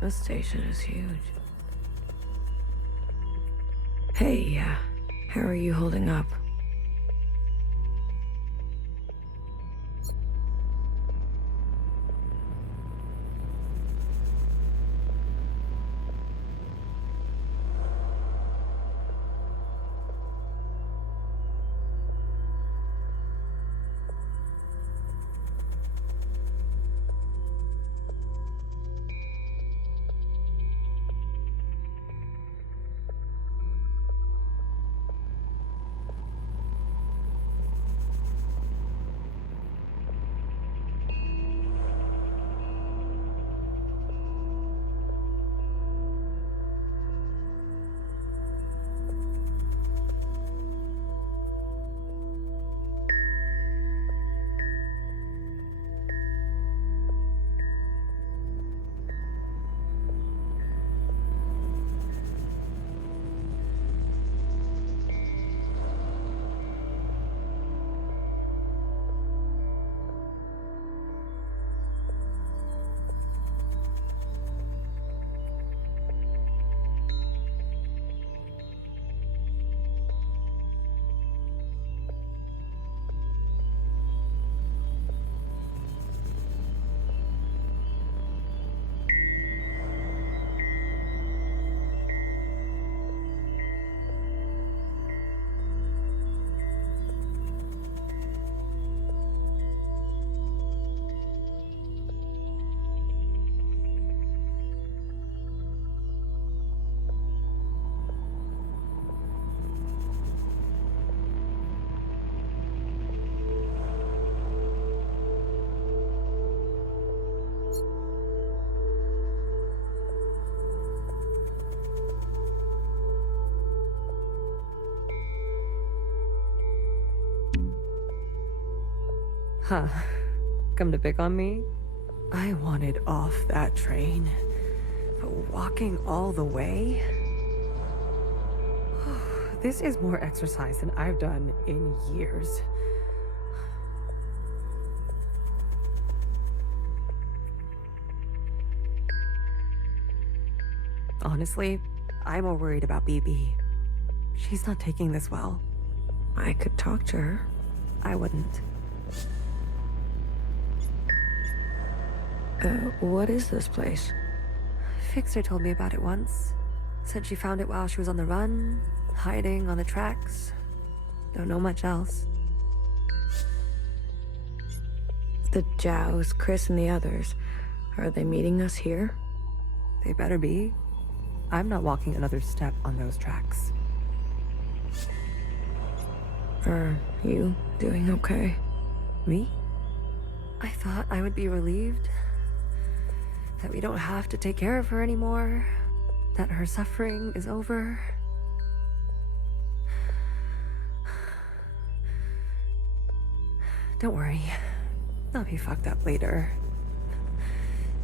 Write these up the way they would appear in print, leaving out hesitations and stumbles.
The station is huge. Hey, how are you holding up? Huh. Come to pick on me? I wanted off that train. But walking all the way? This is more exercise than I've done in years. Honestly, I'm more worried about BB. She's not taking this well. I could talk to her. I wouldn't. What is this place? Fixer told me about it once. Said she found it while she was on the run, hiding on the tracks. Don't know much else. The Jows, Chris, and the others. Are they meeting us here? They better be. I'm not walking another step on those tracks. Are you doing okay? Me? I thought I would be relieved. That we don't have to take care of her anymore. That her suffering is over. Don't worry. I'll be fucked up later.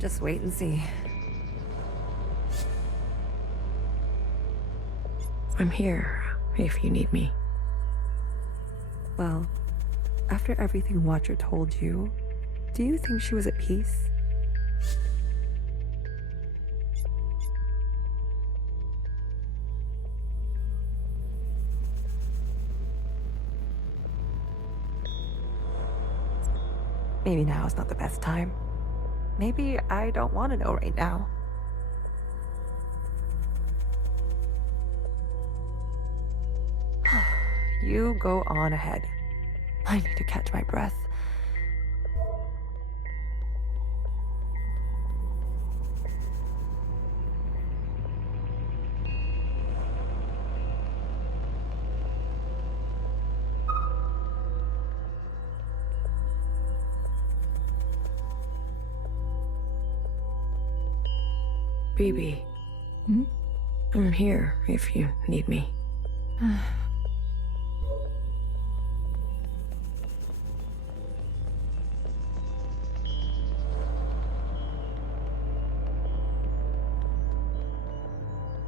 Just wait and see. I'm here, if you need me. Well, after everything Watcher told you, do you think she was at peace? Maybe now is not the best time. Maybe I don't want to know right now. You go on ahead. I need to catch my breath. BB. I'm here if you need me.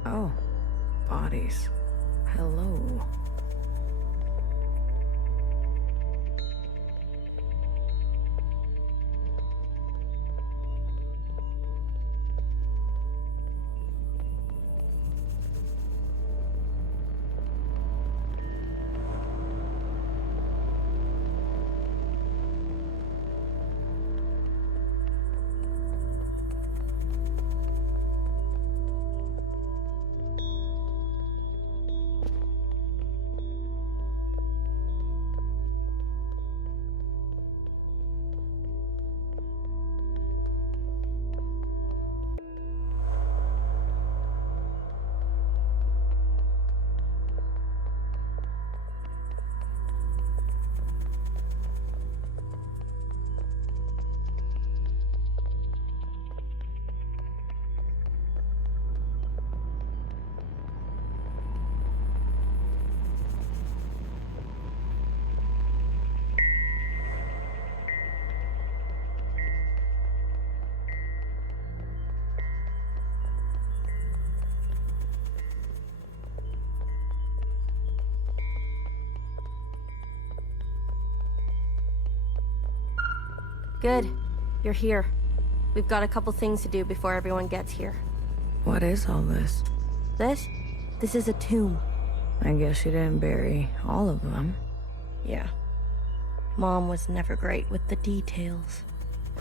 Oh, bodies. Hello. Good. You're here. We've got a couple things to do before everyone gets here. What is all this? This is a tomb. I guess you didn't bury all of them. Yeah. Mom was never great with the details.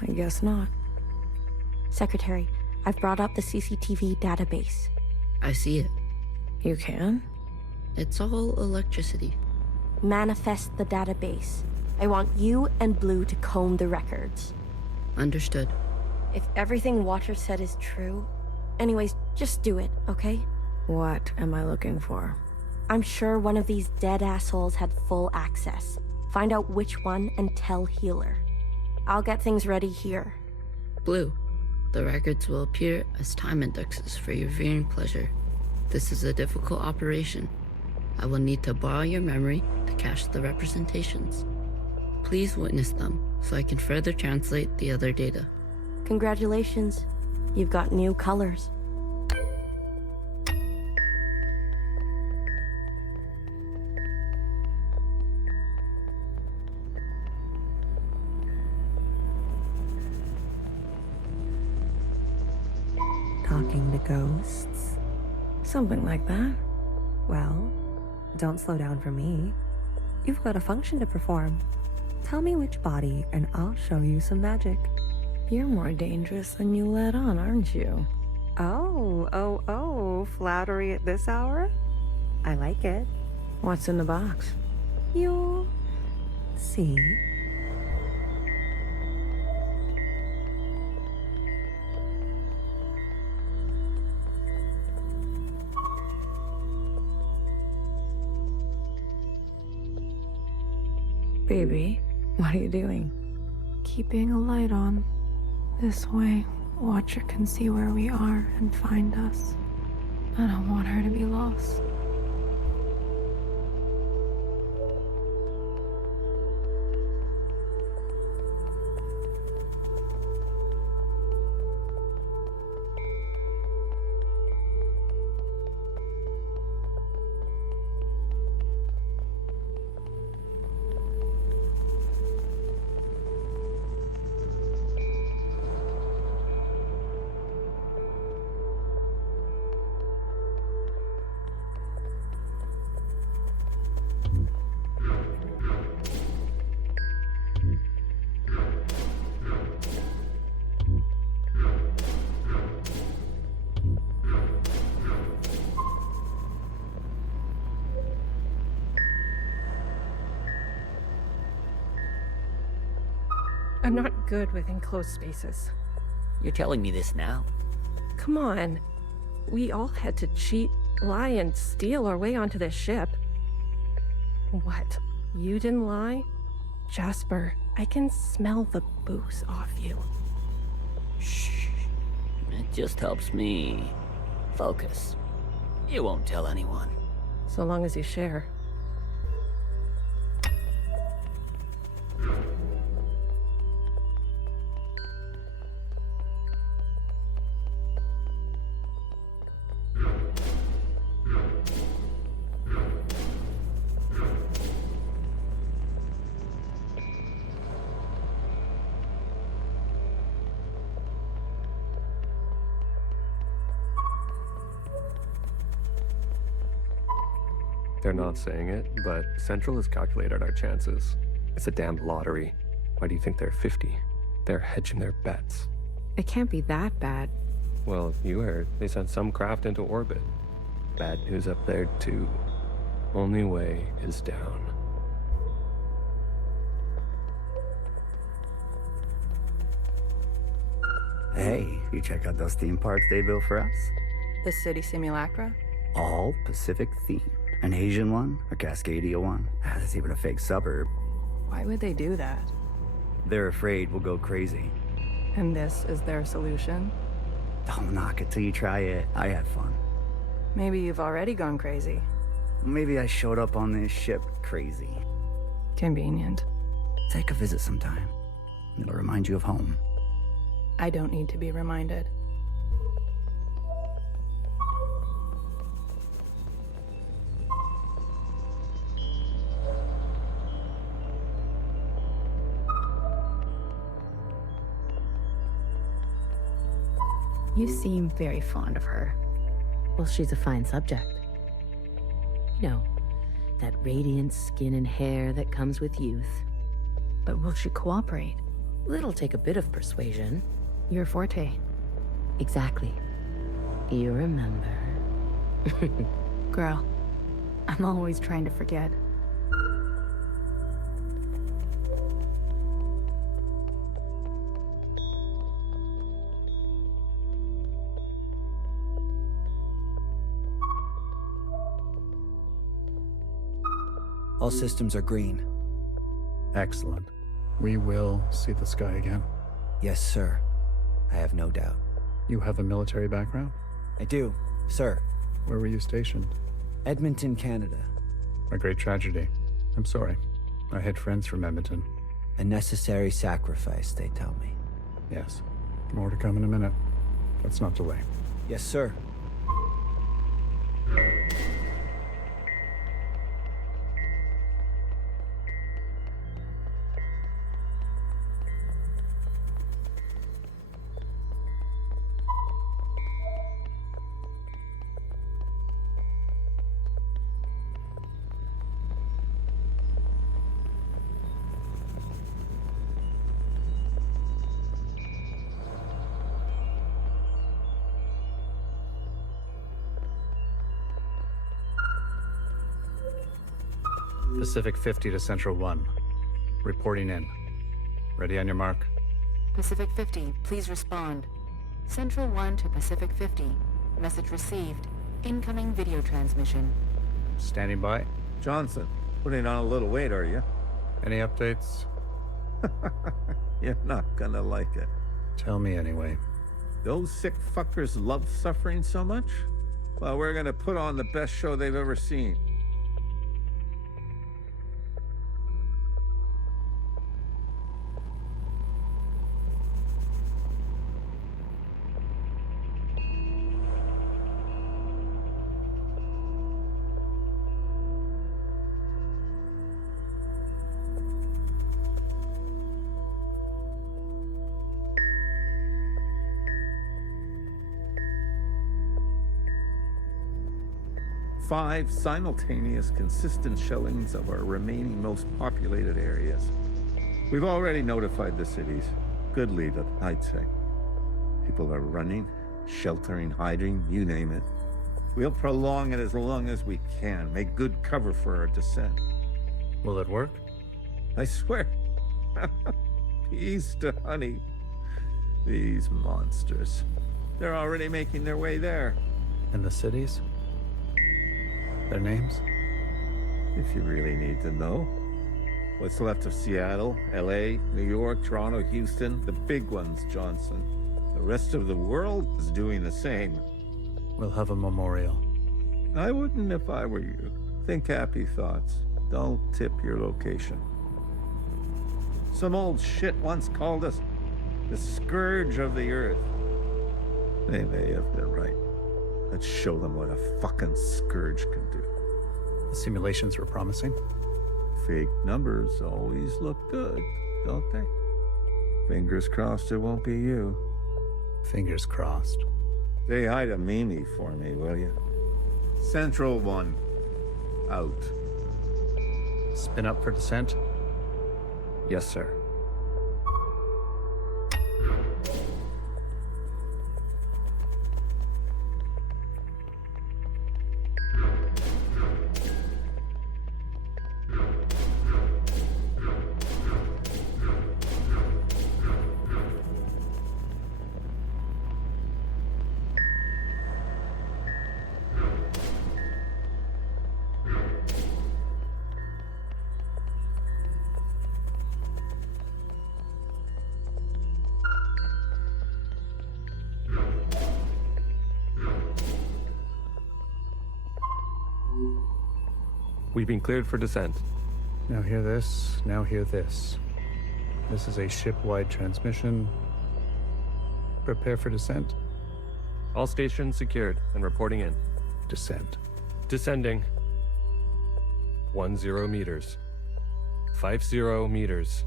I guess not. Secretary, I've brought up the CCTV database. I see it. You can? It's all electricity. Manifest the database. I want you and Blue to comb the records. Understood. If everything Watcher said is true... Anyways, just do it, okay? What am I looking for? I'm sure one of these dead assholes had full access. Find out which one and tell Healer. I'll get things ready here. Blue, the records will appear as time indexes for your viewing pleasure. This is a difficult operation. I will need to borrow your memory to cache the representations. Please witness them so I can further translate the other data. Congratulations. You've got new colors. Talking to ghosts? Something like that. Well, don't slow down for me. You've got a function to perform. Tell me which body, and I'll show you some magic. You're more dangerous than you let on, aren't you? Oh, flattery at this hour? I like it. What's in the box? You'll see. Baby, what are you doing? Keeping a light on. This way, Watcher can see where we are and find us. I don't want her to be lost. I'm not good with enclosed spaces. You're telling me this now? Come on. We all had to cheat, lie, and steal our way onto this ship. What? You didn't lie? Jasper, I can smell the booze off you. Shh. It just helps me focus. You won't tell anyone. So long as you share. They're not saying it, but Central has calculated our chances. It's a damn lottery. Why do you think they're 50? They're hedging their bets. It can't be that bad. Well, you heard. They sent some craft into orbit. Bad news up there, too. Only way is down. Hey, you check out those theme parks they built for us? The city simulacra? All Pacific themed. An Asian one, a Cascadia one. There's even a fake suburb. Why would they do that? They're afraid we'll go crazy. And this is their solution? Don't knock it till you try it. I had fun. Maybe you've already gone crazy. Maybe I showed up on this ship crazy. Convenient. Take a visit sometime. It'll remind you of home. I don't need to be reminded. You seem very fond of her. Well, she's a fine subject. You know, that radiant skin and hair that comes with youth. But will she cooperate? It'll take a bit of persuasion. Your forte. Exactly. You remember. Girl, I'm always trying to forget. All systems are green. Excellent. We will see the sky again. Yes, sir. I have no doubt. You have a military background? I do, sir. Where were you stationed? Edmonton, Canada. A great tragedy. I'm sorry. I had friends from Edmonton. A necessary sacrifice, they tell me. Yes. More to come in a minute. Let's not delay. Yes, sir. Pacific 50 to Central 1. Reporting in. Ready on your mark. Pacific 50, please respond. Central 1 to Pacific 50. Message received. Incoming video transmission. Standing by. Johnson, putting on a little weight, are you? Any updates? You're not gonna like it. Tell me anyway. Those sick fuckers love suffering so much? Well, we're gonna put on the best show they've ever seen. Five simultaneous, consistent shellings of our remaining most populated areas. We've already notified the cities. Good lead, I'd say. People are running, sheltering, hiding, you name it. We'll prolong it as long as we can, make good cover for our descent. Will it work? I swear. Peace to honey. These monsters. They're already making their way there. And the cities? Their names? If you really need to know. What's left of Seattle, LA, New York, Toronto, Houston, the big ones, Johnson. The rest of the world is doing the same. We'll have a memorial. I wouldn't if I were you. Think happy thoughts. Don't tip your location. Some old shit once called us the scourge of the earth. They may have been right. Let's show them what a fucking scourge can do. The simulations were promising. Fake numbers always look good, don't they? Fingers crossed it won't be you. Fingers crossed. Say hi to Mimi for me, will you? Central 1. Out. Spin up for descent? Yes, sir. We've been cleared for descent. Now hear this, now hear this. This is a ship-wide transmission. Prepare for descent. All stations secured and reporting in. Descent. Descending. 10 meters. 50 meters.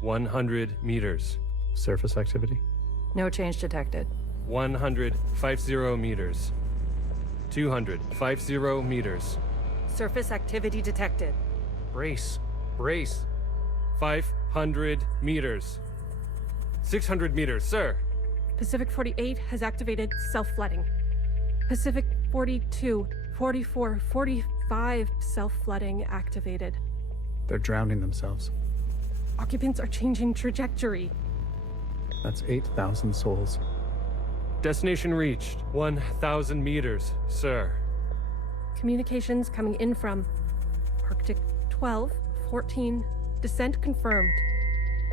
100 meters. Surface activity? No change detected. 150 meters. 250 meters. Surface activity detected. Brace. 500 meters. 600 meters, sir. Pacific 48 has activated self-flooding. Pacific 42, 44, 45 self-flooding activated. They're drowning themselves. Occupants are changing trajectory. That's 8,000 souls. Destination reached. 1,000 meters, sir. Communications coming in from Arctic 12, 14, descent confirmed.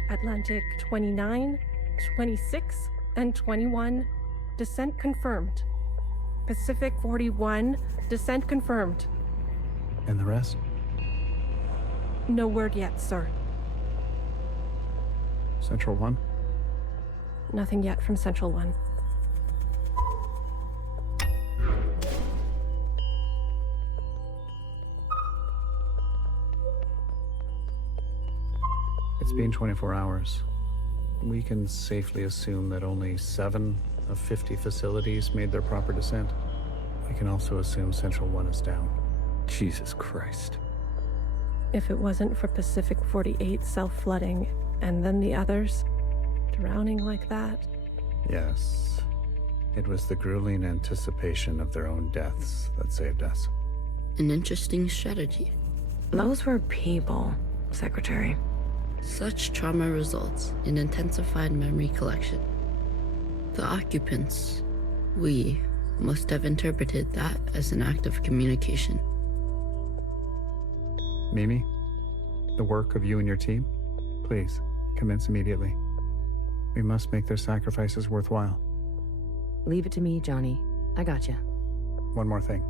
Atlantic 29, 26, and 21, descent confirmed. Pacific 41, descent confirmed. And the rest? No word yet, sir. Central 1? Nothing yet from Central 1. It's been 24 hours. We can safely assume that only 7 of 50 facilities made their proper descent. We can also assume Central 1 is down. Jesus Christ. If it wasn't for Pacific 48 self-flooding, and then the others drowning like that. Yes. It was the grueling anticipation of their own deaths that saved us. An interesting strategy. Those were people, Secretary. Such trauma results in intensified memory collection. The occupants, we, must have interpreted that as an act of communication. Mimi, the work of you and your team, please, commence immediately. We must make their sacrifices worthwhile. Leave it to me, Johnny. I got you. One more thing.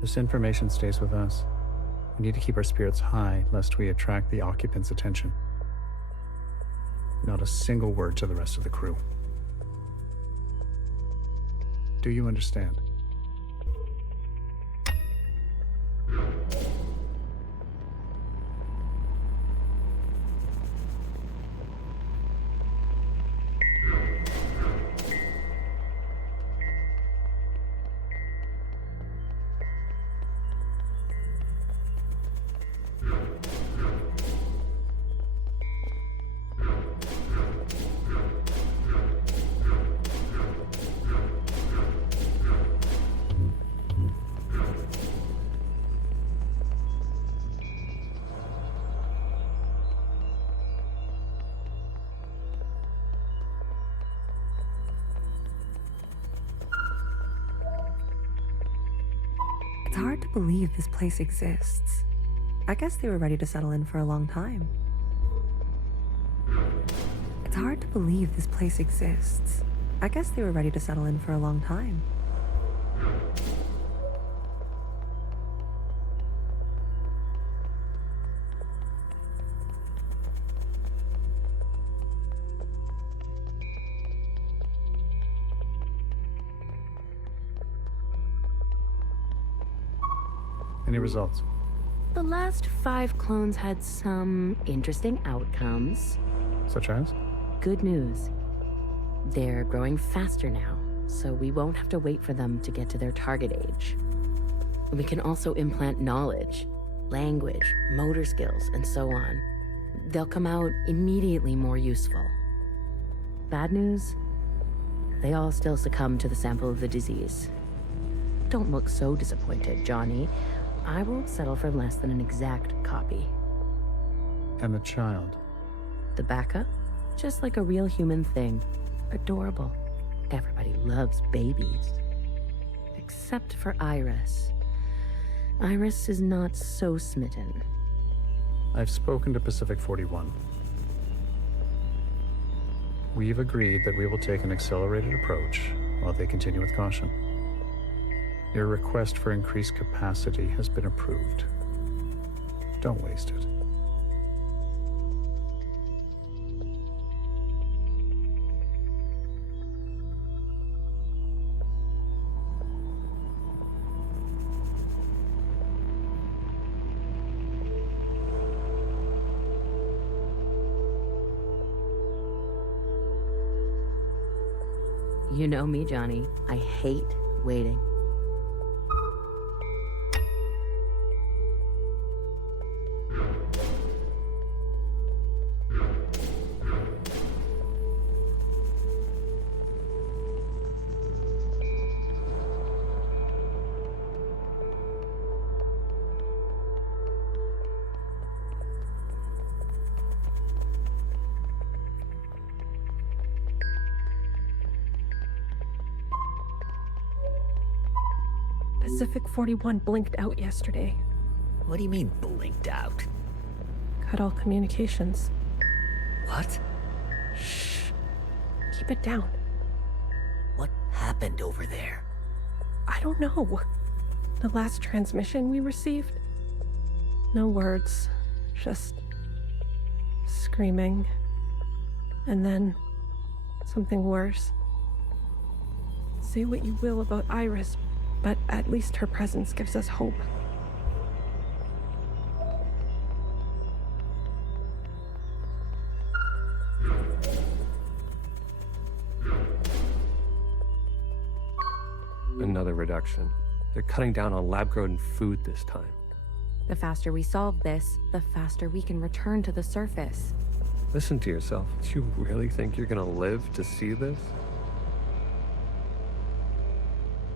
This information stays with us. We need to keep our spirits high lest we attract the occupants' attention. Not a single word to the rest of the crew. Do you understand? It's hard to believe this place exists. I guess they were ready to settle in for a long time. It's hard to believe this place exists. I guess they were ready to settle in for a long time. Any results? The last 5 clones had some interesting outcomes. Such as? Good news. They're growing faster now, so we won't have to wait for them to get to their target age. We can also implant knowledge, language, motor skills, and so on. They'll come out immediately more useful. Bad news? They all still succumb to the sample of the disease. Don't look so disappointed, Johnny. I won't settle for less than an exact copy. And the child? The backup? Just like a real human thing. Adorable. Everybody loves babies. Except for Iris. Iris is not so smitten. I've spoken to Pacific 41. We've agreed that we will take an accelerated approach while they continue with caution. Your request for increased capacity has been approved. Don't waste it. You know me, Johnny. I hate waiting. Pacific 41 blinked out yesterday. What do you mean, blinked out? Cut all communications. What? Shh. Keep it down. What happened over there? I don't know. The last transmission we received? No words. Just screaming. And then something worse. Say what you will about Iris, but at least her presence gives us hope. Another reduction. They're cutting down on lab-grown food this time. The faster we solve this, the faster we can return to the surface. Listen to yourself. Do you really think you're gonna live to see this?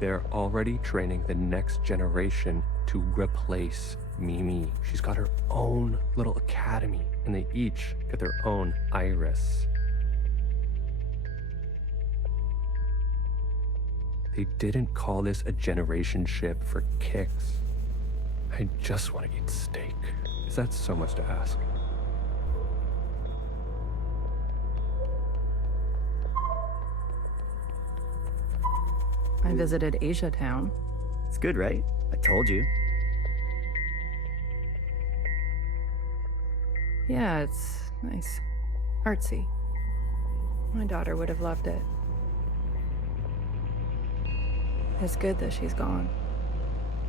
They're already training the next generation to replace Mimi. She's got her own little academy, and they each get their own Iris. They didn't call this a generation ship for kicks. I just want to eat steak. Is that so much to ask? I visited Asia Town. It's good, right? I told you. Yeah, it's nice. Artsy. My daughter would have loved it. It's good that she's gone.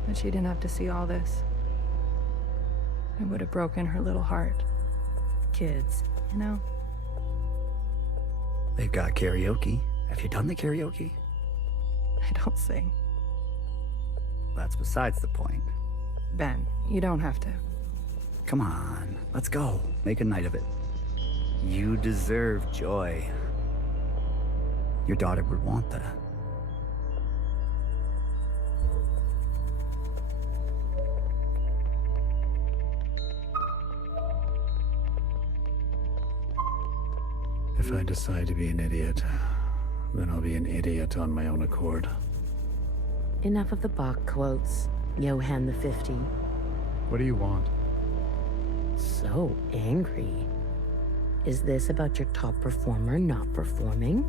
That she didn't have to see all this. It would have broken her little heart. Kids, you know? They've got karaoke. Have you done the karaoke? I don't sing. That's besides the point. Ben, you don't have to. Come on, let's go. Make a night of it. You deserve joy. Your daughter would want that. If I decide to be an idiot, then I'll be an idiot on my own accord. Enough of the Bach quotes, Johann the 50. What do you want? So angry. Is this about your top performer not performing?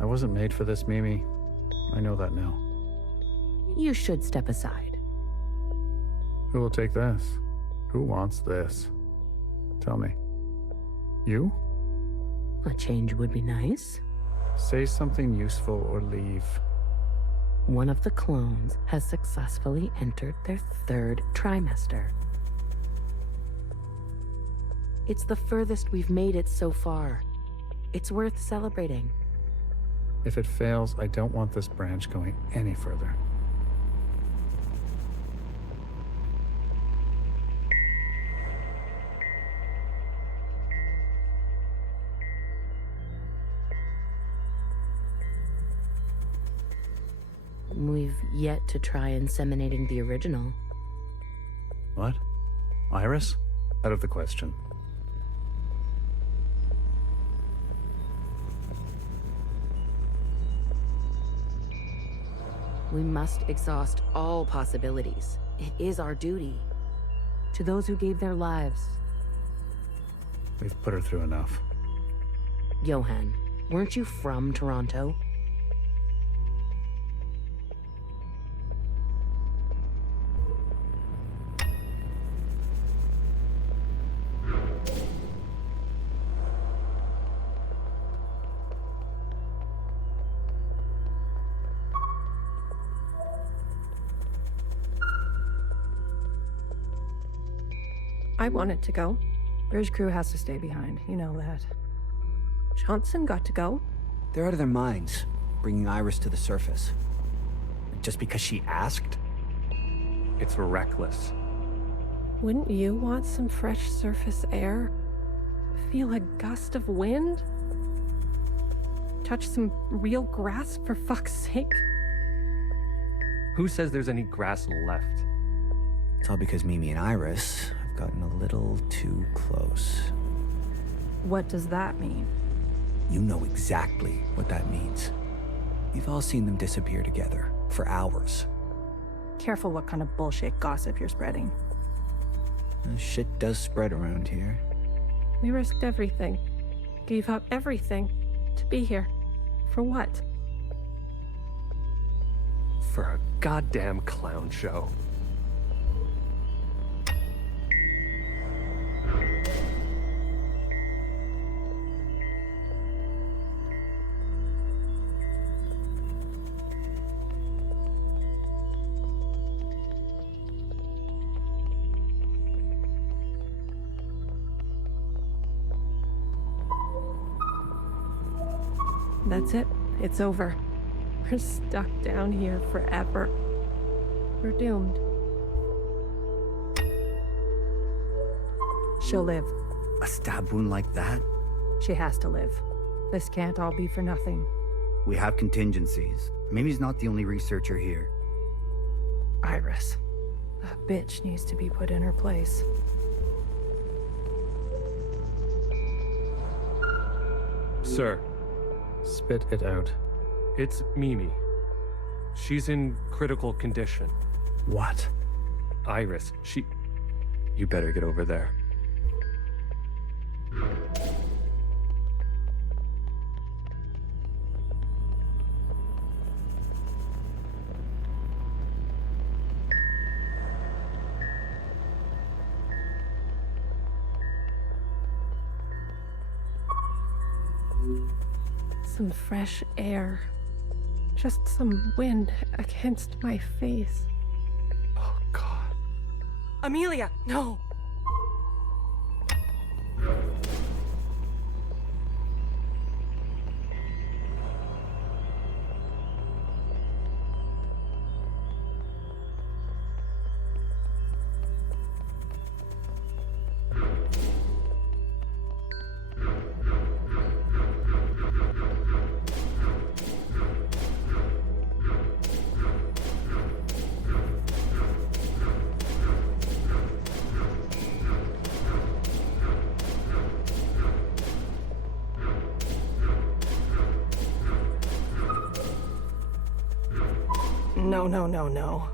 I wasn't made for this, Mimi. I know that now. You should step aside. Who will take this? Who wants this? Tell me. You? A change would be nice. Say something useful or leave. One of the clones has successfully entered their 3rd trimester. It's the furthest we've made it so far. It's worth celebrating. If it fails, I don't want this branch going any further. We've yet to try inseminating the original. What? Iris? Out of the question. We must exhaust all possibilities. It is our duty. To those who gave their lives. We've put her through enough. Johann, weren't you from Toronto? I wanted to go. Bridge crew has to stay behind. You know that. Johnson got to go. They're out of their minds. bringing Iris to the surface. Just because she asked? It's reckless. Wouldn't you want some fresh surface air? Feel a gust of wind? Touch some real grass, for fuck's sake? Who says there's any grass left? It's all because Mimi and Iris have gotten a little too close. What does that mean? You know exactly what that means. We've all seen them disappear together for hours. Careful what kind of bullshit gossip you're spreading. Shit does spread around here. We risked everything. Gave up everything to be here. For what? For a goddamn clown show. That's it. It's over. We're stuck down here forever. We're doomed. She'll live. A stab wound like that? She has to live. This can't all be for nothing. We have contingencies. Mimi's not the only researcher here. Iris. That bitch needs to be put in her place. Sir. Spit it out. It's Mimi. She's in critical condition. What? Iris, You better get over there. Some fresh air. Just some wind against my face. Oh, God. Amelia, no! No, no, no, no.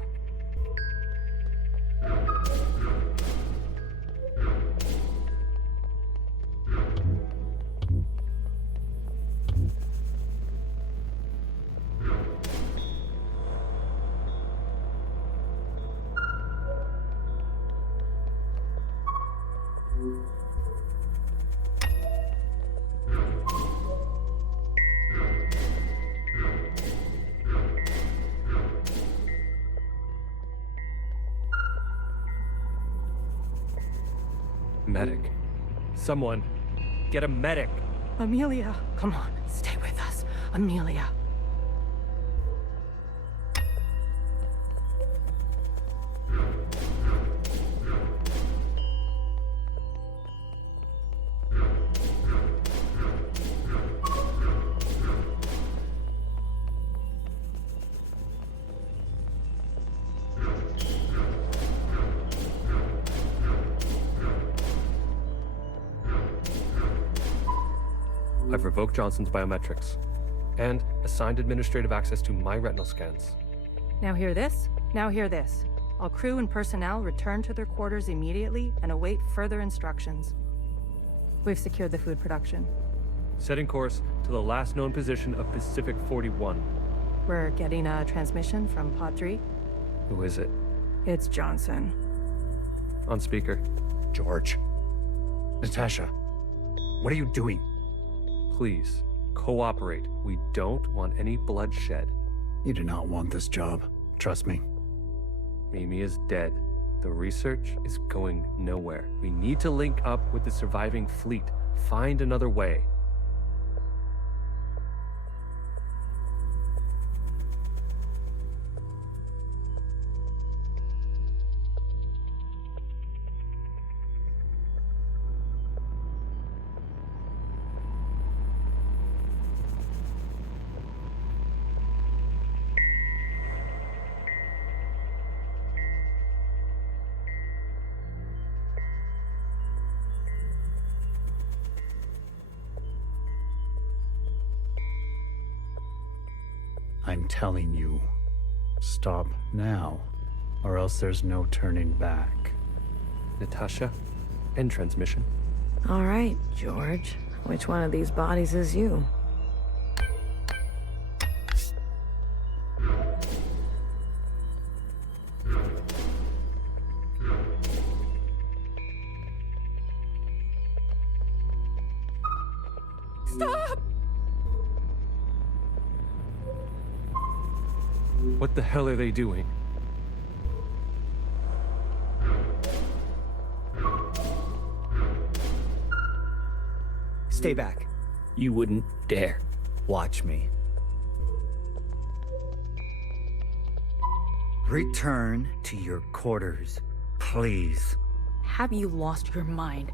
Medic. Someone. Get a medic. Amelia, come on, stay with us. Amelia. I've revoked Johnson's biometrics and assigned administrative access to my retinal scans. Now hear this? Now hear this. All crew and personnel return to their quarters immediately and await further instructions. We've secured the food production. Setting course to the last known position of Pacific 41. We're getting a transmission from Pod 3. Who is it? It's Johnson. On speaker. George. Natasha. What are you doing? Please, cooperate. We don't want any bloodshed. You do not want this job. Trust me. Mimi is dead. The research is going nowhere. We need to link up with the surviving fleet. Find another way. I'm telling you, stop now, or else there's no turning back. Natasha, end transmission. All right, George. Which one of these bodies is you? Stop! What the hell are they doing? Stay back. You wouldn't dare. Watch me. Return to your quarters, please. Have you lost your mind?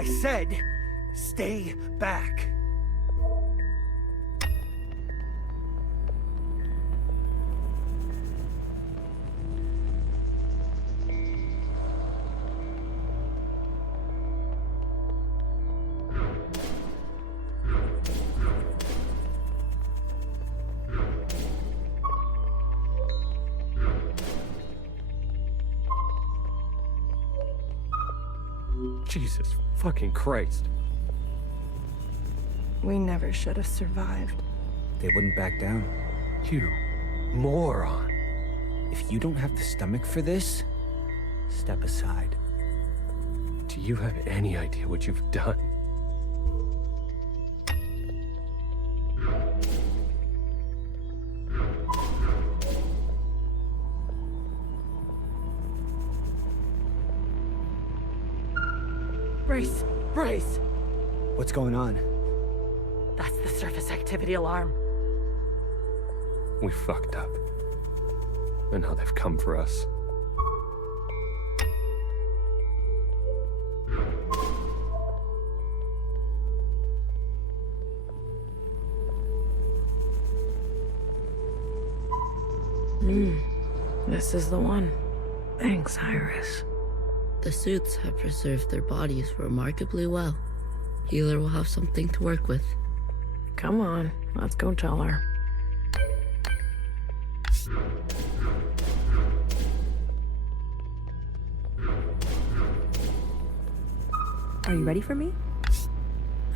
I said, stay back. Jesus fucking Christ. We never should have survived. They wouldn't back down. You moron. If you don't have the stomach for this, step aside. Do you have any idea what you've done? Brace! Brace! What's going on? That's the surface activity alarm. We fucked up. And now they've come for us. This is the one. Thanks, Iris. The suits have preserved their bodies remarkably well. Healer will have something to work with. Come on, let's go tell her. Are you ready for me?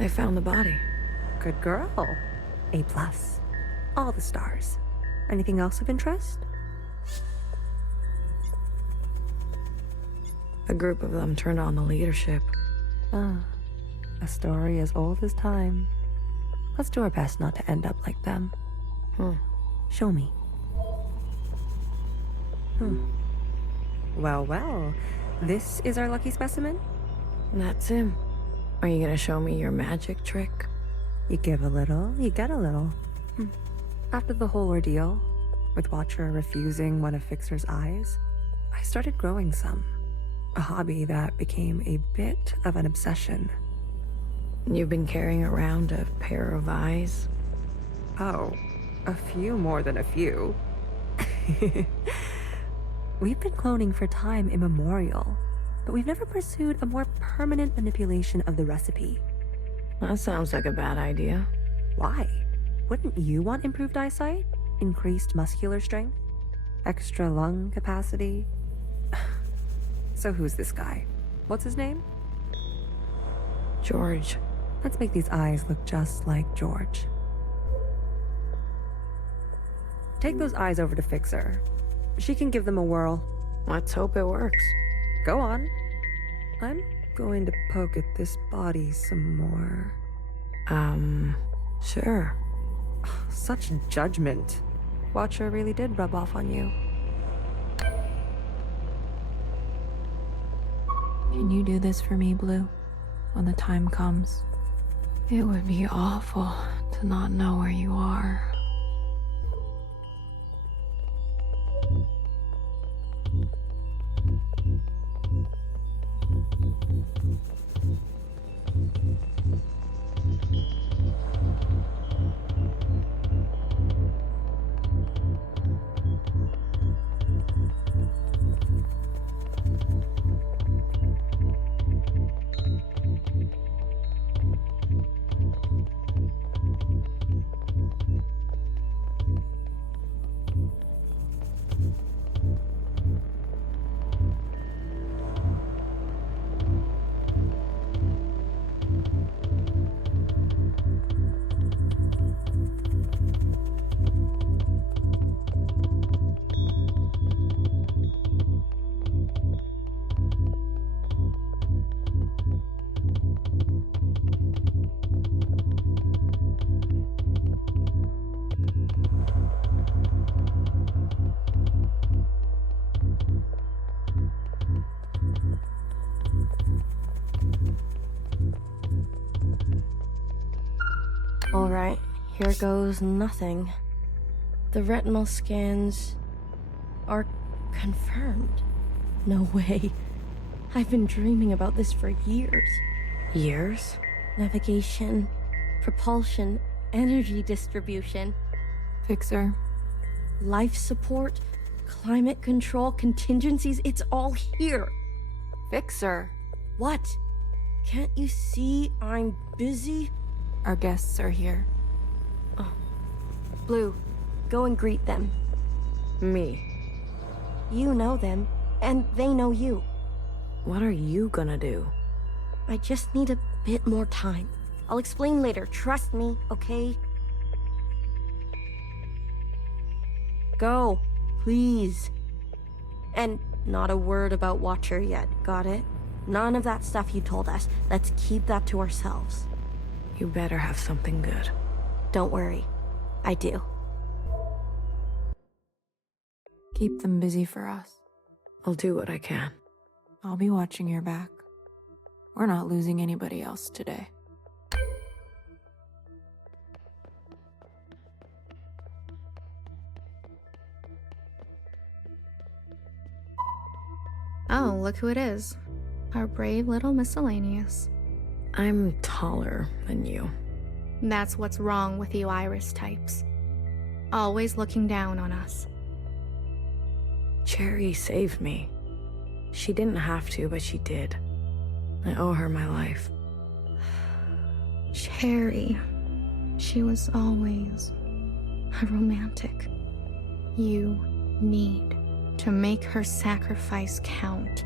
I found the body. Good girl. A+. All the stars. Anything else of interest? A group of them turned on the leadership. Ah, a story as old as time. Let's do our best not to end up like them. Show me. Well, well. This is our lucky specimen? That's him. Are you gonna show me your magic trick? You give a little, you get a little. After the whole ordeal, with Watcher refusing one of Fixer's eyes, I started growing some. A hobby that became a bit of an obsession. You've been carrying around a pair of eyes? Oh, a few more than a few. We've been cloning for time immemorial, but we've never pursued a more permanent manipulation of the recipe. That sounds like a bad idea. Why? Wouldn't you want improved eyesight? Increased muscular strength? Extra lung capacity? So who's this guy? What's his name? George. Let's make these eyes look just like George. Take those eyes over to Fixer. She can give them a whirl. Let's hope it works. Go on. I'm going to poke at this body some more. Sure. Such judgment. Watcher really did rub off on you. Can you do this for me, Blue? When the time comes? It would be awful to not know where you are. Alright, here goes nothing. The retinal scans are confirmed. No way. I've been dreaming about this for years. Years? Navigation, propulsion, energy distribution, Fixer. life support, climate control, contingencies, it's all here. Fixer. What? Can't you see I'm busy? Our guests are here. Oh. Blue, go and greet them. Me. You know them, and they know you. What are you gonna do? I just need a bit more time. I'll explain later, trust me, okay? Go, please. And not a word about Watcher yet, got it? None of that stuff you told us. Let's keep that to ourselves. You better have something good. Don't worry. I do. Keep them busy for us. I'll do what I can. I'll be watching your back. We're not losing anybody else today. Oh, look who it is. Our brave little miscellaneous. I'm taller than you. That's what's wrong with you Iris types. Always looking down on us. Cherry saved me. She didn't have to, but she did. I owe her my life. Cherry. She was always a romantic. You need to make her sacrifice count.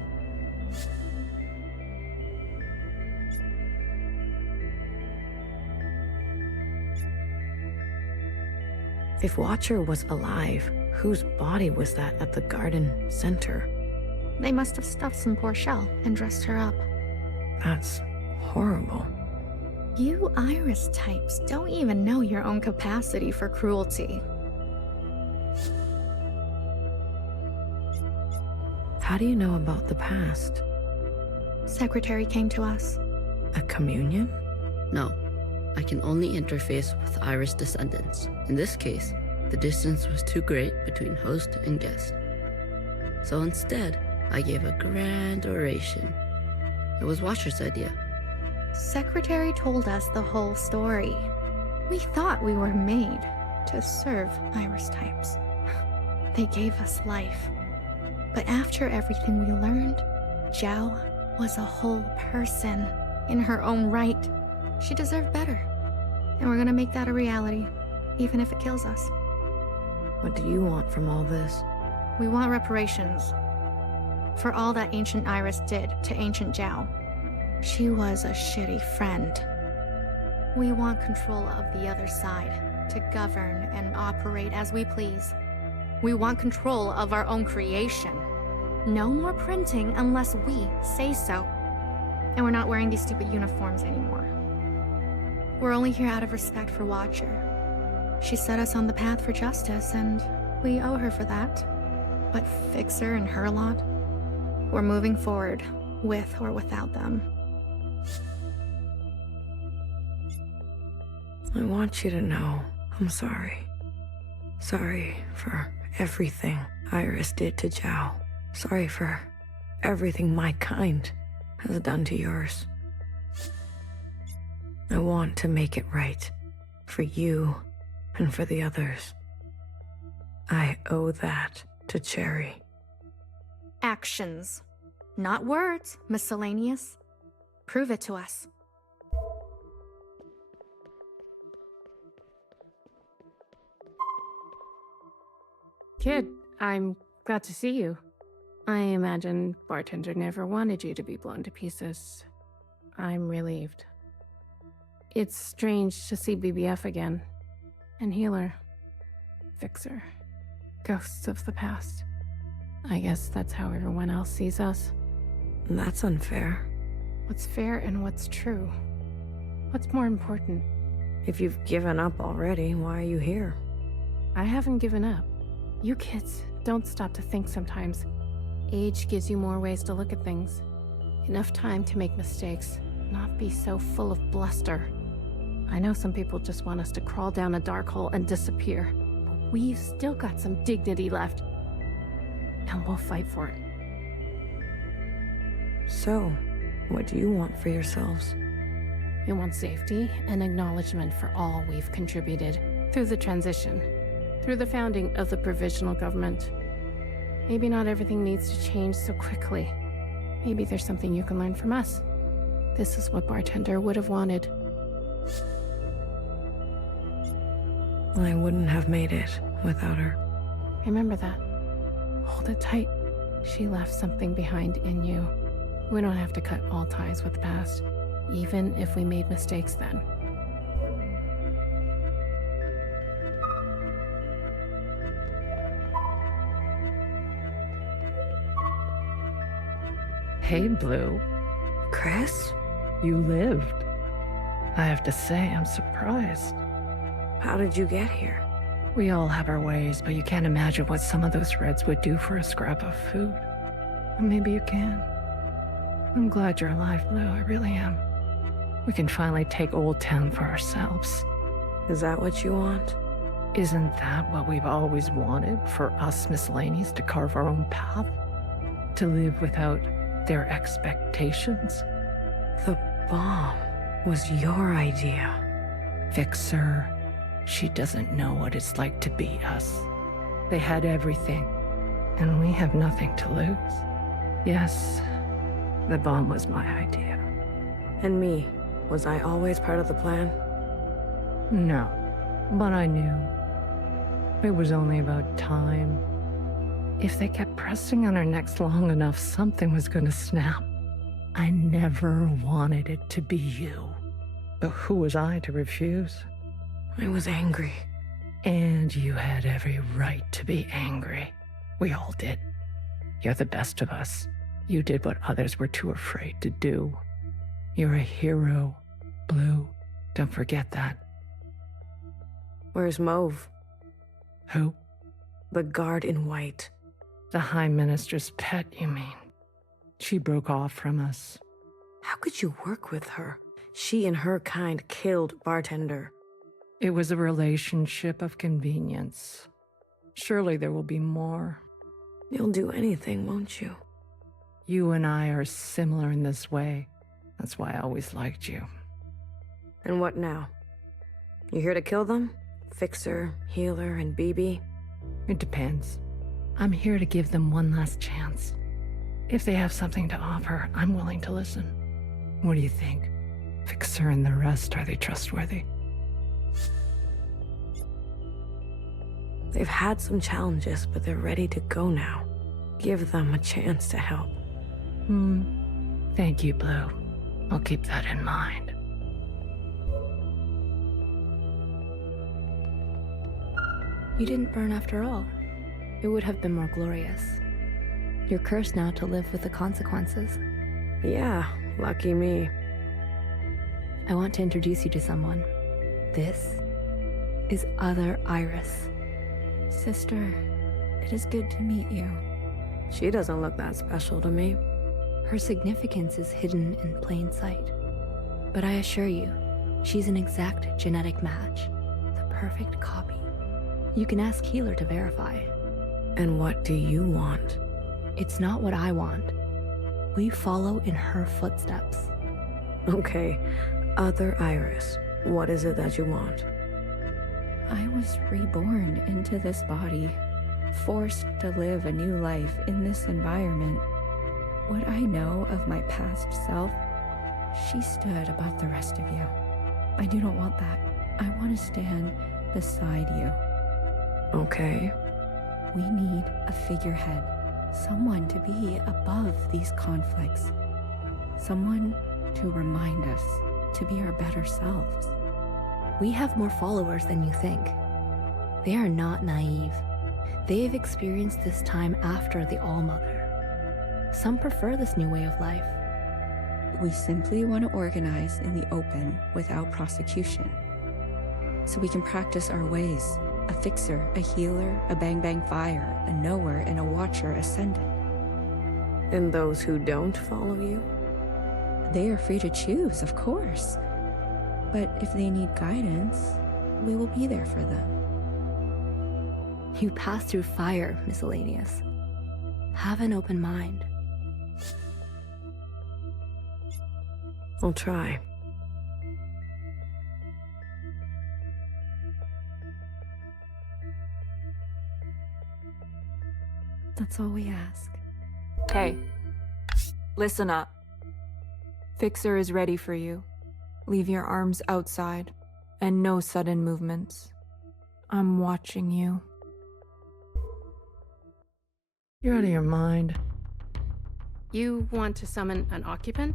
If Watcher was alive, whose body was that at the garden center? They must have stuffed some poor shell and dressed her up. That's horrible. You Iris types don't even know your own capacity for cruelty. How do you know about the past? Secretary came to us. A communion? No, I can only interface with Iris descendants. In this case, the distance was too great between host and guest. So instead, I gave a grand oration. It was Watcher's idea. Secretary told us the whole story. We thought we were made to serve Iris types. They gave us life. But after everything we learned, Zhao was a whole person in her own right. She deserved better. And we're gonna make that a reality, even if it kills us. What do you want from all this? We want reparations for all that ancient Iris did to ancient Zhao. She was a shitty friend. We want control of the other side to govern and operate as we please. We want control of our own creation. No more printing unless we say so. And we're not wearing these stupid uniforms anymore. We're only here out of respect for Watcher. She set us on the path for justice, and we owe her for that. But Fixer and her lot, we're moving forward, with or without them. I want you to know I'm sorry. Sorry for everything Iris did to Zhao. Sorry for everything my kind has done to yours. I want to make it right for you and for the others. I owe that to Cherry. Actions, not words, miscellaneous. Prove it to us. Kid, I'm glad to see you. I imagine bartender never wanted you to be blown to pieces. I'm relieved. It's strange to see BBF again. And Healer. Fixer. Ghosts of the past. I guess that's how everyone else sees us. That's unfair. What's fair and what's true? What's more important? If you've given up already, why are you here? I haven't given up. You kids don't stop to think sometimes. Age gives you more ways to look at things. Enough time to make mistakes, not be so full of bluster. I know some people just want us to crawl down a dark hole and disappear, but we've still got some dignity left. And we'll fight for it. So, what do you want for yourselves? We want safety and acknowledgement for all we've contributed through the transition, through the founding of the provisional government. Maybe not everything needs to change so quickly. Maybe there's something you can learn from us. This is what Bartender would have wanted. I wouldn't have made it without her. Remember that. Hold it tight. She left something behind in you. We don't have to cut all ties with the past, even if we made mistakes then. Hey, Blue. Chris? You lived. I have to say, I'm surprised. How did you get here? We all have our ways, but you can't imagine what some of those Reds would do for a scrap of food. Or maybe you can. I'm glad you're alive, Blue. I really am. We can finally take Old Town for ourselves. Is that what you want? Isn't that what we've always wanted? For us miscellaneous to carve our own path? To live without their expectations? The bomb was your idea. Fixer. She doesn't know what it's like to be us. They had everything, and we have nothing to lose. Yes, the bomb was my idea. And me, was I always part of the plan? No, but I knew. It was only about time. If they kept pressing on our necks long enough, something was going to snap. I never wanted it to be you. But who was I to refuse? I was angry. And you had every right to be angry. We all did. You're the best of us. You did what others were too afraid to do. You're a hero, Blue. Don't forget that. Where's Mauve? Who? The guard in white. The High Minister's pet, you mean? She broke off from us. How could you work with her? She and her kind killed Bartender. It was a relationship of convenience. Surely there will be more. You'll do anything, won't you? You and I are similar in this way. That's why I always liked you. And what now? You here to kill them? Fixer, Healer, and BB? It depends. I'm here to give them one last chance. If they have something to offer, I'm willing to listen. What do you think? Fixer and the rest, are they trustworthy? They've had some challenges, but they're ready to go now. Give them a chance to help. Thank you, Blue. I'll keep that in mind. You didn't burn after all. It would have been more glorious. You're cursed now to live with the consequences. Yeah, lucky me. I want to introduce you to someone. This is Other Iris. Sister, it is good to meet you. She doesn't look that special to me. Her significance is hidden in plain sight. But I assure you, she's an exact genetic match. The perfect copy. You can ask Healer to verify. And what do you want? It's not what I want. We follow in her footsteps. Okay, Other Iris, what is it that you want? I was reborn into this body, forced to live a new life in this environment. What I know of my past self, she stood above the rest of you. I do not want that. I want to stand beside you. Okay. We need a figurehead, someone to be above these conflicts, someone to remind us to be our better selves. We have more followers than you think. They are not naive. They have experienced this time after the All-Mother. Some prefer this new way of life. We simply want to organize in the open without prosecution, so we can practice our ways. A fixer, a healer, a bang-bang fire, a knower, and a watcher ascended. And those who don't follow you? They are free to choose, of course. But if they need guidance, we will be there for them. You passed through fire, Miscellaneous. Have an open mind. I'll try. That's all we ask. Hey, listen up. Fixer is ready for you. Leave your arms outside, and no sudden movements. I'm watching you. You're out of your mind. You want to summon an occupant?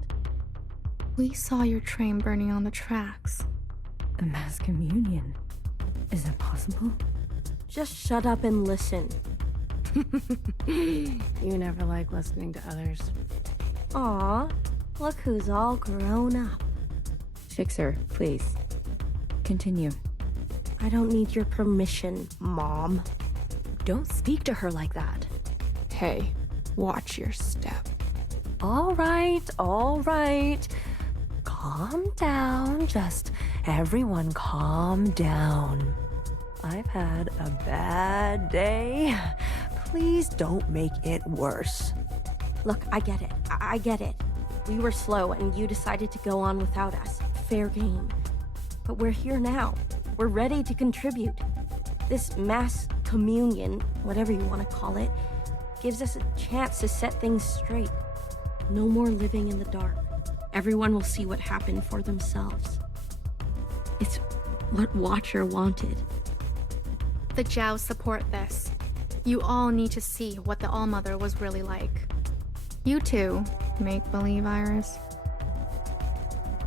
We saw your train burning on the tracks. A mass communion? Is that possible? Just shut up and listen. You never like listening to others. Aw, look who's all grown up. Fixer, please. Continue. I don't need your permission, Mom. Don't speak to her like that. Hey, watch your step. All right. Calm down. Just everyone calm down. I've had a bad day. Please don't make it worse. Look, I get it. I get it. We were slow and you decided to go on without us. Fair game. But we're here now. We're ready to contribute. This mass communion, whatever you want to call it, gives us a chance to set things straight. No more living in the dark. Everyone will see what happened for themselves. It's what Watcher wanted. The Jiao support this. You all need to see what the All-Mother was really like. You too, make-believe Iris.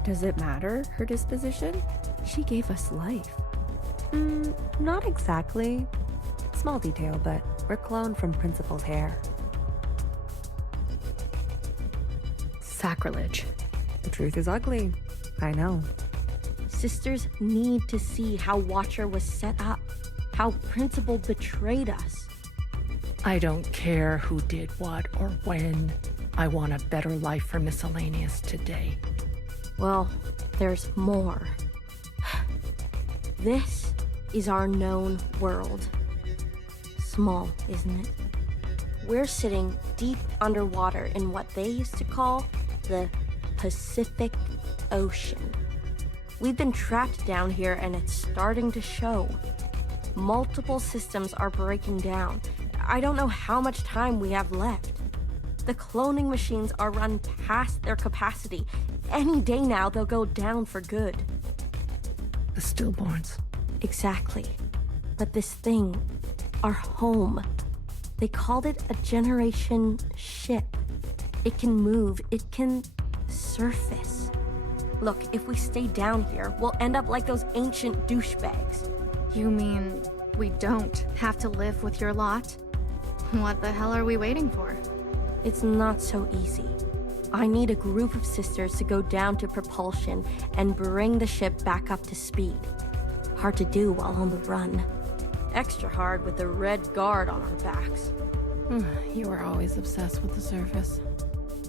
Does it matter, her disposition? She gave us life. Not exactly. Small detail, but we're cloned from Principal's hair. Sacrilege. The truth is ugly. I know. Sisters need to see how Watcher was set up, how Principal betrayed us. I don't care who did what or when. I want a better life for Miscellaneous today. Well, there's more. This is our known world. Small, isn't it? We're sitting deep underwater in what they used to call the Pacific Ocean. We've been trapped down here and it's starting to show. Multiple systems are breaking down. I don't know how much time we have left. The cloning machines are run past their capacity. Any day now, they'll go down for good. The stillborns. Exactly. But this thing, our home, they called it a generation ship. It can move, it can surface. Look, if we stay down here, we'll end up like those ancient douchebags. You mean we don't have to live with your lot? What the hell are we waiting for? It's not so easy. I need a group of sisters to go down to propulsion and bring the ship back up to speed. Hard to do while on the run. Extra hard with the Red Guard on our backs. You were always obsessed with the surface.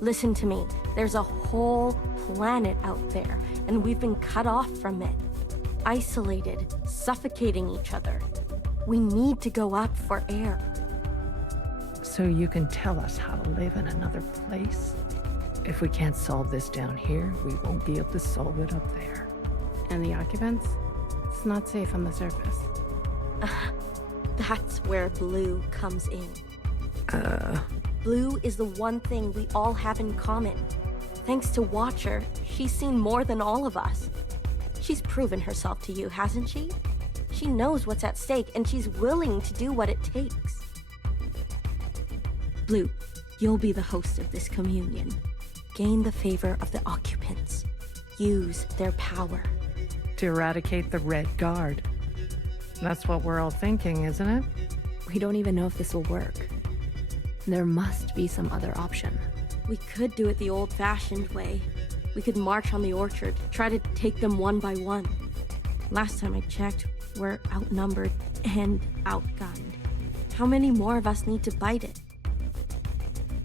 Listen to me. There's a whole planet out there, and we've been cut off from it. Isolated, suffocating each other. We need to go up for air. So you can tell us how to live in another place? If we can't solve this down here, we won't be able to solve it up there. And the occupants? It's not safe on the surface. That's where Blue comes in. Blue is the one thing we all have in common. Thanks to Watcher, she's seen more than all of us. She's proven herself to you, hasn't she? She knows what's at stake, and she's willing to do what it takes. Blue, you'll be the host of this communion. Gain the favor of the occupants. Use their power. To eradicate the Red Guard. That's what we're all thinking, isn't it? We don't even know if this will work. There must be some other option. We could do it the old-fashioned way. We could march on the orchard, try to take them one by one. Last time I checked, we're outnumbered and outgunned. How many more of us need to bite it?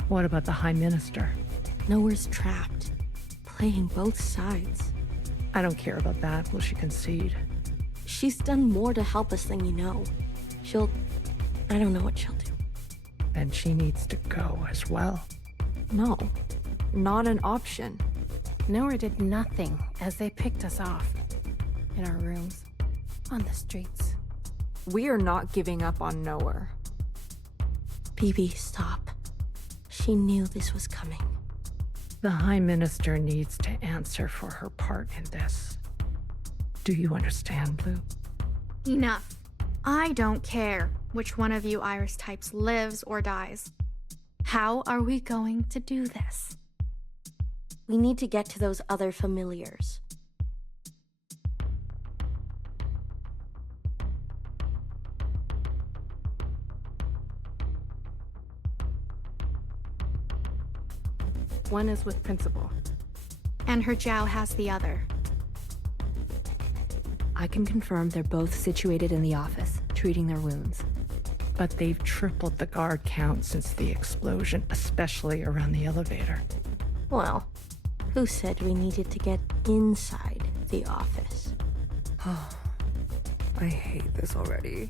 What about the High Minister? Nowhere's trapped. Playing both sides. I don't care about that. Will she concede? She's done more to help us than you know. I don't know what she'll do. Then she needs to go as well. No, not an option. Noah did nothing as they picked us off. In our rooms. On the streets. We are not giving up on Noah. Bibi, stop. She knew this was coming. The High Minister needs to answer for her part in this. Do you understand, Blue? Enough. I don't care which one of you Iris types lives or dies. How are we going to do this? We need to get to those other familiars. One is with Principal. And her Zhao has the other. I can confirm they're both situated in the office, treating their wounds. But they've tripled the guard count since the explosion, especially around the elevator. Well, who said we needed to get inside the office? I hate this already.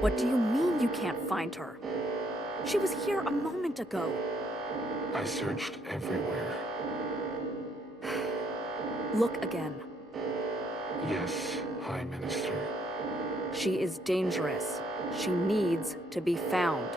What do you mean you can't find her? She was here a moment ago. I searched everywhere. Look again. Yes, High Minister. She is dangerous. She needs to be found.